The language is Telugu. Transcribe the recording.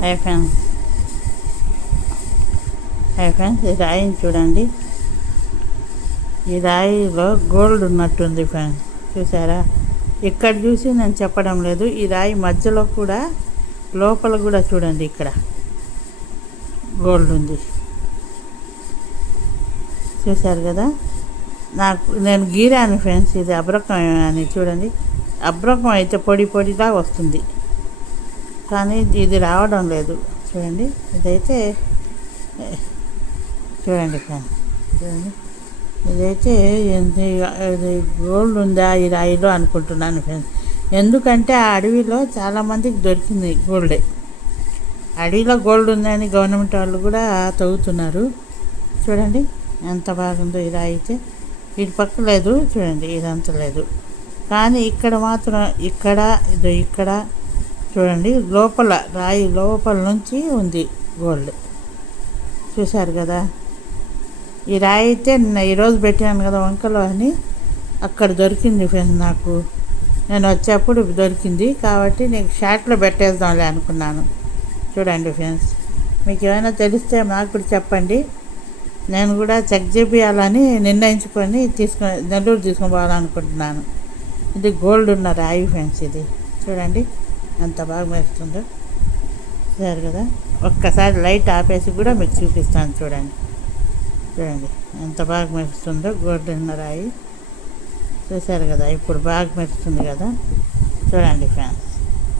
హాయ్ ఫ్రెండ్స్, ఈ రాయిని చూడండి. ఈ రాయిలో గోల్డ్ ఉన్నట్టుంది ఫ్రెండ్స్, చూసారా? ఇక్కడ చూసి నేను చెప్పడం లేదు, ఈ రాయి మధ్యలో కూడా లోపల కూడా చూడండి, ఇక్కడ గోల్డ్ ఉంది. చూశారు కదా? నేను గీరాను ఫ్రెండ్స్, ఇది అబ్రకం అని చూడండి. అబ్రకం అయితే పొడి పొడిలా వస్తుంది, కానీ ఇది రావడం లేదు. చూడండి, ఇదైతే చూడండి ఫ్రెండ్స్, చూడండి, ఇదైతే ఇది గోల్డ్ ఉందా ఈ రాయిలో అనుకుంటున్నాను ఫ్రెండ్స్. ఎందుకంటే ఆ అడవిలో చాలామందికి దొరికింది గోల్డే. అడవిలో గోల్డ్ ఉందని గవర్నమెంట్ వాళ్ళు కూడా తవ్వుతున్నారు. చూడండి ఎంత బాగుందో ఈ రాయి అయితే. ఇటు పక్క లేదు చూడండి, ఇదంతా లేదు, కానీ ఇక్కడ మాత్రం ఇక్కడ చూడండి, లోపల రాయి లోపల నుంచి ఉంది గోల్డ్. చూశారు కదా? ఈ రాయి అయితే నిన్న ఈరోజు పెట్టాను కదా వంకలో అని, అక్కడ దొరికింది ఫ్రెండ్స్. నాకు నేను వచ్చేప్పుడు దొరికింది కాబట్టి నీకు షార్ట్లో పెట్టేద్దాంలే అనుకున్నాను. చూడండి ఫ్రెండ్స్, మీకు ఏమైనా తెలిస్తే నాకు కూడా చెప్పండి. నేను కూడా చెక్ చేపియాలని నిర్ణయించుకొని నెల్లూరు తీసుకొని పోవాలనుకుంటున్నాను. ఇది గోల్డ్ ఉన్న రాయి ఫ్రెండ్స్. ఇది చూడండి ఎంత బాగా మెరుస్తుందో. సరే కదా, ఒక్కసారి లైట్ ఆపేసి కూడా మీకు చూపిస్తాను. చూడండి ఎంత బాగా మెరుస్తుందో గోల్డ్ ఉన్న రాయి. చూశారు కదా, ఇప్పుడు బాగా మెరుస్తుంది కదా. చూడండి ఫ్రెండ్స్.